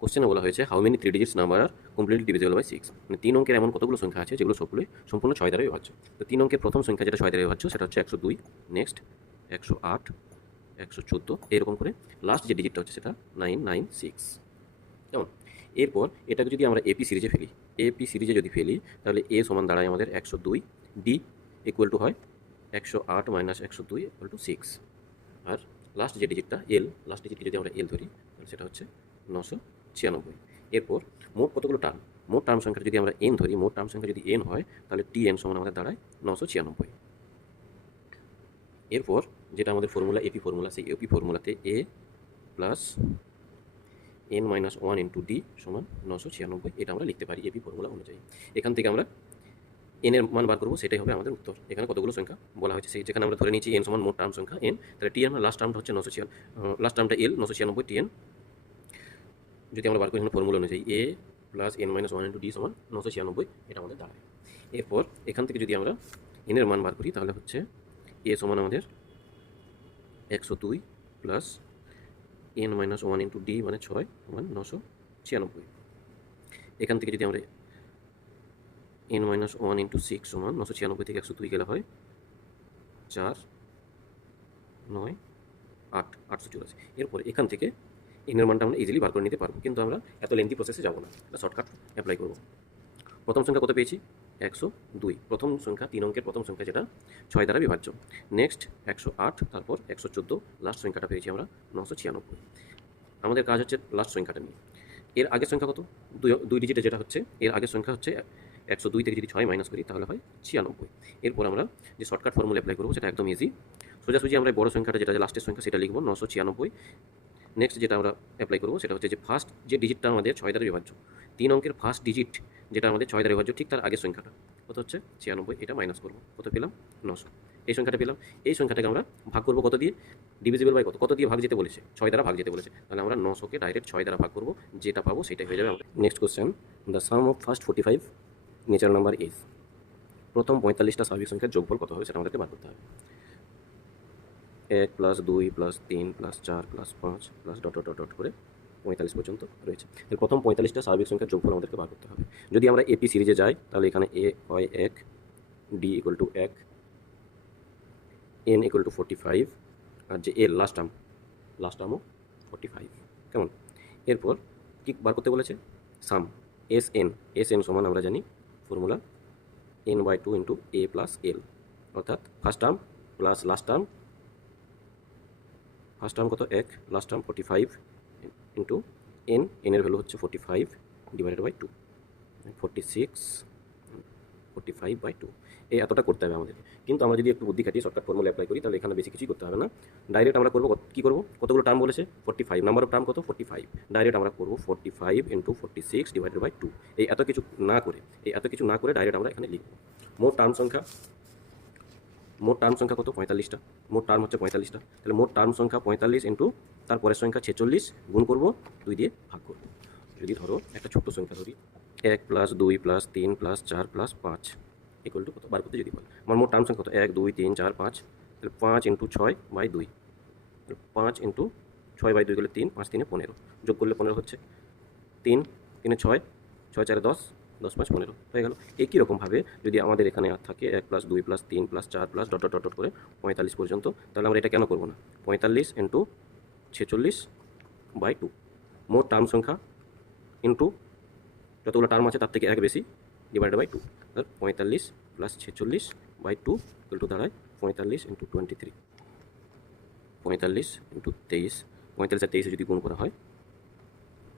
কোশ্চেনে বলা হয়েছে how many 3 digits number are completely divisible by 6, মানে 3 অঙ্কের এমন কতগুলো সংখ্যা আছে যেগুলো সবগুলোই সম্পূর্ণ 6 দ্বারা বিভাজ্য। তো 3 অঙ্কের প্রথম সংখ্যা যেটা 6 দ্বারা বিভাজ্য সেটা হচ্ছে 102, নেক্সট 108, 114, এরকম করে লাস্ট যে ডিজিটটা হচ্ছে সেটা 996। কেমন? এরপর এটাকে যদি আমরা এপি সিরিজে ফেলি, এপি সিরিজে যদি ফেলি তাহলে এ সমান দাঁড়ায় আমাদের 102, ডি ইকুয়াল টু হয় 108 মাইনাস 102 ইকুয়াল টু 6, আর লাস্ট যে ডিজিটটা এল, লাস্ট ডিজিটকে যদি আমরা এল ধরি তাহলে সেটা হচ্ছে 996। এরপর মোট কতগুলো টার্ম, মোট টার্ম সংখ্যা যদি আমরা এন ধরি, মোট টার্ম সংখ্যা যদি এন হয় তাহলে টি এন সমান আমাদের দাঁড়ায় 996। এরপর যেটা আমাদের ফর্মুলা এপি ফর্মুলা, সেই এপি ফর্মুলাতে a plus n minus 1 into d সমান 996, এটা আমরা লিখতে পারি এপি ফর্মুলা অনুযায়ী। এখান থেকে আমরা এন এর মান বার করবো, সেটাই হবে আমাদের উত্তর। এখানে কতগুলো সংখ্যা বলা হয়েছে সেই যেখানে আমরা ধরে নিয়েছি এন সমান মোট টার্ম সংখ্যা এন, তাহলে টি এন লাস্ট টার্মটা হচ্ছে 996, লাস্ট টার্মটা এল 996, টি এন যদি আমরা বার করি এখানে ফর্মুলা অনুযায়ী a plus n minus 1 into d সমান 996, এটা আমাদের দাঁড়ায়। এরপর এখান থেকে যদি আমরা এনের মান বার করি তাহলে হচ্ছে এ সমান আমাদের 102 plus n minus 1 into D মানে 6 সমান 996। এখান থেকে যদি আমরা এন মাইনাস 1 ইন্টু 6 সমান 996 থেকে 102 গেলে হয় 4, 9, 8, 884। এরপর এখান থেকে এনের মানটা আমরা ইজিলি বার করে নিতে পারবো, কিন্তু আমরা এত লেন্থি প্রসেসে যাবো না, এটা শর্টকাট অ্যাপ্লাই করবো। প্রথম সংখ্যা কত পেয়েছি? 102, প্রথম সংখ্যা 3 অঙ্কের প্রথম সংখ্যা যেটা 6 দ্বারা বিভাজ্য। নেক্সট 108, তারপর 114, লাস্ট সংখ্যাটা পেয়েছি আমরা 996। আমাদের কাজ হচ্ছে লাস্ট সংখ্যাটা নিয়ে। এর আগের সংখ্যা কত? দুই ডিজিটে যেটা হচ্ছে এর আগের সংখ্যা হচ্ছে 102 থেকে যদি 6 মাইনাস করি তাহলে হয় 96। এরপর আমরা যে শর্টকাট ফর্মুলা অ্যাপ্লাই করবো সেটা একদম ইজি, সোজাসুজি আমরা বড় সংখ্যাটা যেটা লাস্টের সংখ্যা সেটা লিখবো 996। নেক্সট যেটা আমরা অ্যাপ্লাই করবো সেটা হচ্ছে যে ফার্স্ট যে ডিজিটটা আমাদের 6 দ্বারা বিভাজ্য, 3 অঙ্কের ফার্স্ট ডিজিট যেটা আমাদের 6 দ্বারা বিভাজ্য ঠিক তার আগের সংখ্যাটা কত হচ্ছে 96, এটা মাইনাস করবো, কত পেলাম? 900। এই সংখ্যাটা পেলাম, এই সংখ্যাটাকে আমরা ভাগ করবো কত দিয়ে? ডিভিজিবল বাই কত, কত দিয়ে ভাগ যেতে বলেছে? 6 দ্বারা ভাগ যেতে বলেছে, তাহলে আমরা 900কে ডাইরেক্ট 6 দ্বারা ভাগ করবো, যেটা পাবো সেটাই হয়ে যাবে। Next question, the some of first 45 nature number is, প্রথম 45টা স্বাভাবিক সংখ্যার যোগফল কত হবে সেটা আমাদেরকে বার করতে হবে। 1 plus 2 plus 3 plus 4 plus 5 plus dot dot dot করে 45 পর্যন্ত রয়েছে। এর প্রথম 45টা স্বাভাবিক সংখ্যার যোগফল আমাদেরকে বার করতে হবে। যদি আমরা এপি সিরিজে যাই তাহলে এখানে এ হয় 1, D equal to 1, N equal to 45, আর যে এল লাস্ট টার্মও 45। কেমন? এরপর কি বার করতে বলেছে? সাম এস এন সমান আমরা জানি ফর্মুলা n/2 ইন্টু এ প্লাস এল, অর্থাৎ first term plus last term, first term কত 1, লাস্ট টার্ম 45 ইন্টু এনের ভ্যালু হচ্ছে 45 ডিভাইডেড বাই 2, 45/2। এই এতটা করতে হবে আমাদেরকে। কিন্তু আমরা যদি একটু বুদ্ধি খাটিয়ে শর্টকাট ফর্মুলা অ্যাপ্লাই করি তাহলে এখানে বেশি কিছুই করতে হবে না। ডাইরেক্ট আমরা করবো কী করবো, কতগুলো টার্ম বলেছে? 45, নাম্বার অফ টার্ম কত? 45। ডাইরেক্ট আমরা করবো 45 ইন্টু 46 ডিভাইডেড বাই 2। এই এত কিছু না করে ডাইরেক্ট আমরা এখানে লিখবো। মোট টার্ম সংখ্যা কত? 45টা। মোট টার্ম হচ্ছে 45টা, তাহলে মোট টার্ম সংখ্যা 45 ইন্টু তারপরের সংখ্যা 46 গুণ করবো 2 দিয়ে ভাগ করবো। যদি ধরো একটা ছোট্ট সংখ্যা ধরি 1 plus 2 plus 3 plus 4 plus 5 equal to কত বার করতে যদি বলে, আমার মোট টার্ম সংখ্যা কত? 1 2 3 4 5, তাহলে 5 ইন্টু 6/2, 5 ইন্টু 6/2 গেলে 3, 5 3 15, যোগ করলে 15 হচ্ছে, 3 3 6, 6 4 10, 10 5 15 হয়ে গেল। একই রকমভাবে যদি আমাদের এখানে আর থাকে 1 plus 2 plus 3 plus 4 plus dot dot dot করে 45 পর্যন্ত, তাহলে আমরা এটা কেন করবো না? 45 ইন্টু 46/2, মোট টার্ম সংখ্যা ইন্টু যতগুলো টার্ম আছে তার থেকে 1 বেশি ডিভাইডেড বাই 2, তাহলে 45 প্লাস 46/2 ইকুয়াল টু দাঁড়ায় 45 ইন্টু 23, 45 ইন্টু 23, 45 আর 23 যদি গুণ করা হয়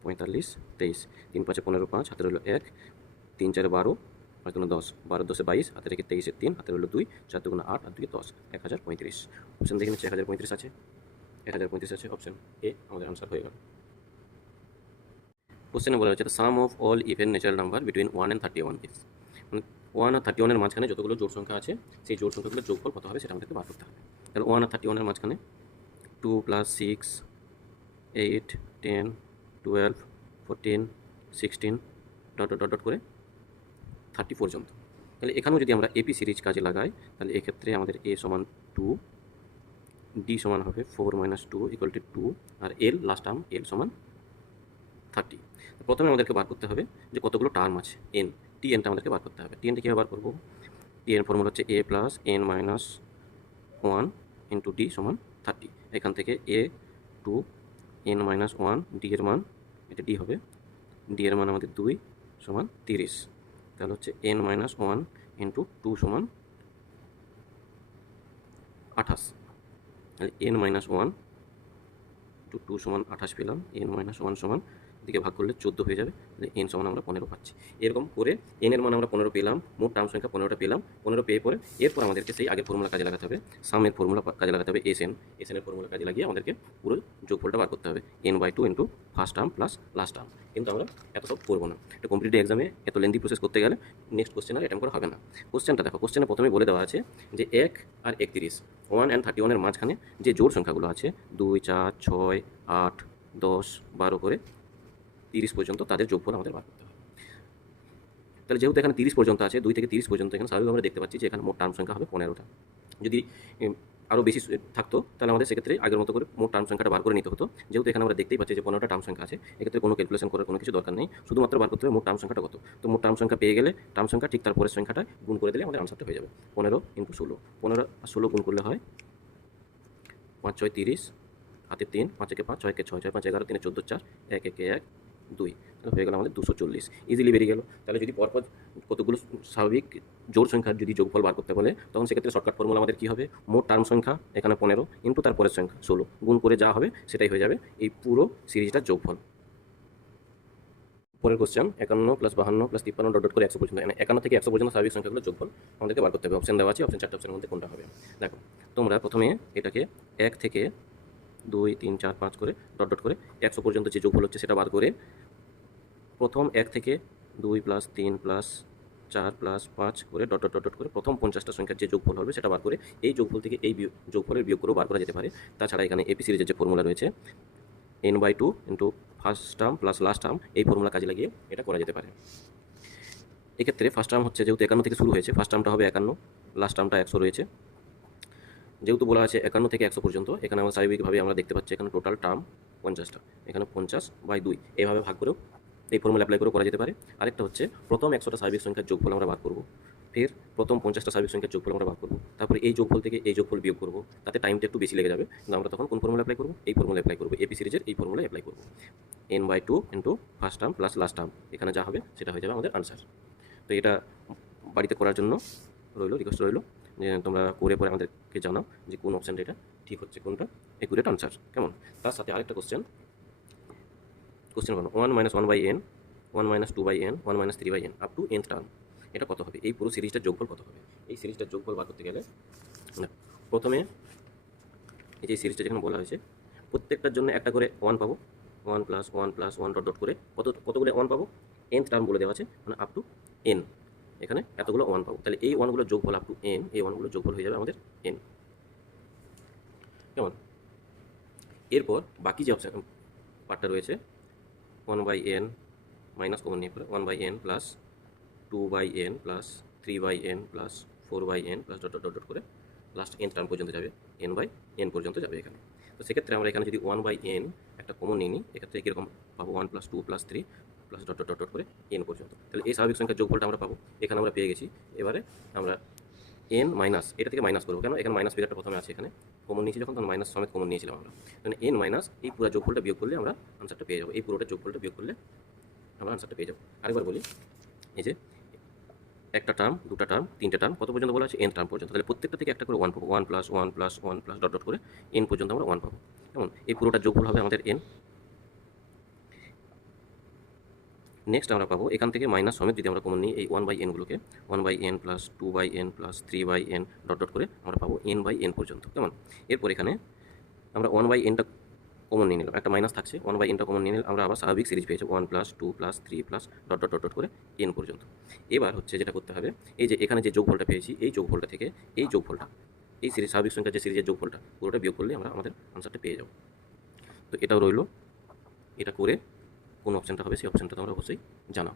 45 23, 3 5 15, 5 হাতে রইল 1, 3 4 12, 5 2 10, 12 10 22, হাতে রেখে 23 3, হাতে রইল 2, 4 2 8 আর 2 10, 1035। অপশন দেখে নিচ্ছে 1035 আছে, 1035 আছে, অপশন এ আমাদের আনসার হয়ে গেল। কোশ্চেনে বলা হচ্ছে sum of all even natural number between 1 and 31 is, মানে 1 আর 31 এর মাঝখানে যতগুলো জোড় সংখ্যা আছে সেই জোড় সংখ্যাগুলোর যোগফল কত হবে সেটা আমাদেরকে বার করতে হবে। তাহলে 1 আর 31 এর মাঝখানে 2 প্লাস 6 8 10 12 14 16 ডট ডট ডট করে 30 পর্যন্ত। তাহলে এখানেও যদি আমরা এপি সিরিজ কাজে লাগাই তাহলে এক্ষেত্রে আমাদের এ সমান 2, ডি সমান হবে 4 - 2 = 2, আর এল লাস্ট টার্ম এল সমান 30। প্রথমে আমাদেরকে বার করতে হবে যে কতগুলো টার্ম আছে এন, টি এনটা আমাদেরকে বার করতে হবে। টি এনটা কীভাবে বার করবো? টি এন ফর্মুলা হচ্ছে a plus n minus one into d সমান 30। এখান থেকে a to n minus one, d এর মান, এটা ডি হবে, ডি এর মান আমাদের 2 সমান 30। তাহলে হচ্ছে এন মাইনাস ওয়ান ইন্টু 2 সমান 28। তাহলে এন মাইনাস ওয়ান টু 2 সমান 28 পেলাম। এন মাইনাস ওয়ান সমান দিকে ভাগ করলে 14 হয়ে যাবে। তাহলে এন সমান আমরা 15 পাচ্ছি। এরকম করে এন এর মান আমরা 15 পেলাম, মোট টার্ম সংখ্যা 15টা পেলাম। 15 পেয়ে পরে এরপর আমাদেরকে সেই আগের ফর্মুলা কাজে লাগাতে হবে, সামের ফর্মুলা কাজে লাগাতে হবে, এস এর ফর্মুলা কাজে লাগিয়ে আমাদেরকে পুরো যোগফলটা বার করতে হবে, n/2 into first term plus last term. কিন্তু আমরা এত সব করবো না, এটা কম্পিটিটিভ এক্সামে এত লেন্দি প্রসেস করতে গেলে নেক্সট কোশ্চেন আর অ্যাটেম্প করা হবে না। কোশ্চেনটা দেখো, কোশ্চেনে প্রথমেই বলে দেওয়া আছে যে 1 আর 31, 1 and 31 এর মাঝখানে যে জোড় সংখ্যাগুলো আছে 2, 4, 6, 8, 10, 12 করে 30 পর্যন্ত তাদের যোগফল আমাদের বার করতে হবে। তাহলে যেহেতু এখানে 30 পর্যন্ত আছে, 2 থেকে 30 পর্যন্ত, এখানে স্বাভাবিক আমরা দেখতে পাচ্ছি যে এখানে মোট টার্ম সংখ্যা হবে 15টা। যদি আরও বেশি থাকতো তাহলে আমাদের সেক্ষেত্রে আগের মতো করে মোট টার্ম সংখ্যাটা বার করে নিতে হতো। যেহেতু এখানে আমরা দেখতেই পাচ্ছি যে 15টা টার্ম সংখ্যা আছে, এক্ষেত্রে কোনো ক্যালকুলেশন করার কোনো কিছু দরকার নেই, শুধুমাত্র বার করতে হবে মোট টার্ম সংখ্যাটা কত। তো মোট টার্ম সংখ্যা পেয়ে গেলে টার্ম সংখ্যা ঠিক তার পরের সংখ্যাটা গুণ করে দিলে আমাদের আনসারটা হয়ে যাবে 15 ইন্টু 16। 15 আর 16 গুণ করলে হয় 5 6 30, হাতে 3, 5 একে 5, 6 একে 6, 6 5 11, 3 14 4, 1 একে 1 2, তাহলে হয়ে গেল আমাদের 240। ইজিলি বেরিয়ে গেল। তাহলে যদি পরপর কতগুলো স্বাভাবিক জোড় সংখ্যার যদি যোগফল বার করতে বলে, তখন সেক্ষেত্রে শর্টকাট ফর্মুলা আমাদের কী হবে? মোট টার্ম সংখ্যা এখানে 15 ইন্টু তার পরের সংখ্যা 16 গুণ করে যা হবে সেটাই হয়ে যাবে এই পুরো সিরিজটার যোগফল। পরের কোশ্চেন 51 + 52 + 53 ডট ডট করে 100 পর্যন্ত, 51 থেকে 100 পর্যন্ত স্বাভাবিক সংখ্যাগুলো যোগফল আমাদেরকে বার করতে হবে। অপশন দেওয়া আছে, অপশন 4টে অপশনের মধ্যে কোনটা হবে? দেখো, তোমরা প্রথমে এটাকে 1 থেকে 2 3 4 5 করে ডট ডট করে 100 পর্যন্ত যে যোগফল হচ্ছে সেটা বার করে, প্রথম 1 থেকে 2 + 3 + 4 + 5 করে ডট ডট ডট ডট করে প্রথম 50টা সংখ্যার যে যোগফল হবে সেটা বার করে এই যোগফল থেকে এই যোগফলের বিয়োগ করেও বার করা যেতে পারে। তাছাড়া এখানে এপি সিরিজের যে ফর্মুলা রয়েছে n/2 into first term plus last term, এই ফর্মুলা কাজে লাগিয়ে এটা করা যেতে পারে। এক্ষেত্রে ফার্স্ট টার্ম হচ্ছে যেহেতু 51 থেকে শুরু হয়েছে, ফার্স্ট টার্মটা হবে 51, লাস্ট টার্মটা 100 রয়েছে। যেহেতু বলা আছে 51 থেকে 100 পর্যন্ত, এখানে আমরা স্বাভাবিকভাবে আমরা দেখতে পাচ্ছি এখানে টোটাল টার্ম 50টা, এখানে 50/2 এইভাবে ভাগ করেও এই ফর্মুলা অ্যাপ্লাই করে করা যেতে পারে। আরেকটা হচ্ছে প্রথম 100টা স্বাভাবিক সংখ্যার যোগফল আমরা বার করব, ফের প্রথম 50টা স্বাভাবিক সংখ্যার যোগফল আমরা বার করব, তারপরে এই যোগফল থেকে এই যোগফল বিয়োগ করব। তাতে টাইমটা একটু বেশি লেগে যাবে, কিন্তু আমরা তখন কোন ফর্মুলা অ্যাপ্লাই করব? এই ফর্মুলা অ্যাপ্লাই করব, এপি সিরিজের এই ফর্মুলা অ্যাপ্লাই করব, n/2 into first term plus last term, এখানে যা হবে সেটা হয়ে যাবে আমাদের আনসার। তো এটা বাড়িতে করার জন্য রিকোয়েস্ট রইল যে তোমরা করে পরে আমাদেরকে জানাও যে কোন অপশানটা এটা ঠিক হচ্ছে, কোনটা একুরেট আনসার, কেমন? তার সাথে আরেকটা question 1 - 1/n, 1 - 2/n, 1 - 3/n up to nth term, এটা কত হবে? এই পুরো সিরিজটার যোগফল কত হবে? এই সিরিজটার যোগফল বার করতে গেলে প্রথমে এই যে সিরিজটা যেখানে বলা হয়েছে প্রত্যেকটার জন্য একটা করে 1 পাবো, 1 + 1 + 1 ডট ডট করে কতগুলো 1 পাবো? nth টার্ম বলে দেওয়া আছে, মানে আপ টু n, এখানে এতগুলো 1 পাবো। তাহলে এই 1গুলো যোগফল আপ টু n, এই 1গুলো যোগফল হয়ে যাবে আমাদের n, কেমন? এরপর বাকি যে অপশন পার্টটা রয়েছে 1/n মাইনাস কমন নিয়ে পরে 1/n plus 2/n plus 3/n plus 4/n plus dot dot dot করে লাস্ট n টার্ম পর্যন্ত যাবে, n/n পর্যন্ত যাবে এখানে। তো সেক্ষেত্রে আমরা এখানে যদি 1/n একটা কমন নিয়ে নিই, এক্ষেত্রে কীরকম পাবো? 1 + 2 + 3 plus dot dot dot dot করে n পর্যন্ত। তাহলে এই স্বাভাবিক সংখ্যার যোগফলটা আমরা পাবো, এখানে আমরা পেয়ে গেছি। এবারে আমরা n মাইনাস, এটা থেকে মাইনাস করবো, কেন? এখানে মাইনাস ফিগারটা প্রথমে আছে, এখানে কমন নিয়েছি যখন, তখন মাইনাস সমেত কমন নিয়েছিলাম আমরা। মানে n মাইনাস এই পুরো যোগফলটা বিয়োগ করলে আমরা আনসারটা পেয়ে যাবো, এই পুরোটা যোগফলটা বিয়োগ করলে আমরা আনসারটা পেয়ে যাবো। আরেকবার বলি, এই যে একটা টার্ম, দুটা টার্ম, তিনটা টার্ম, কত পর্যন্ত বলা আছে? n টার্ম পর্যন্ত। তাহলে প্রত্যেকটা থেকে একটা করে 1 পাবো, 1 + 1 + 1 + ডট ডট করে n পর্যন্ত আমরা 1 পাবো, কেমন? এই পুরোটা যোগফল হবে আমাদের n। নেক্সট আমরা পাবো এখান থেকে মাইনাস সমেত যদি আমরা কমন নিই এই 1/nগুলোকে, 1/n plus 2/n plus 3/n dot dot করে আমরা পাবো n/n পর্যন্ত, কেমন? এরপর এখানে আমরা 1/nটা কমন নিয়ে নিলাম, একটা মাইনাস থাকছে, 1/nটা কমন নিয়ে নিলাম, আমরা আবার স্বাভাবিক সিরিজ পেয়েছি 1 + 2 + 3 plus dot dot dot dot করে n পর্যন্ত। এবার হচ্ছে যেটা করতে হবে, এই যে এখানে যে যোগফলটা পেয়েছি এই যোগফলটা থেকে এই যোগফলটা, এই সিরিজ স্বাভাবিক সংখ্যার যে সিরিজের যোগফলটা পুরোটা বিয়োগ করলে আমরা আমাদের আনসারটা পেয়ে যাব। তো এটাও রইল, এটা করে কোন অপশানটা হবে সেই অপশানটা তোমরা অবশ্যই জানাও।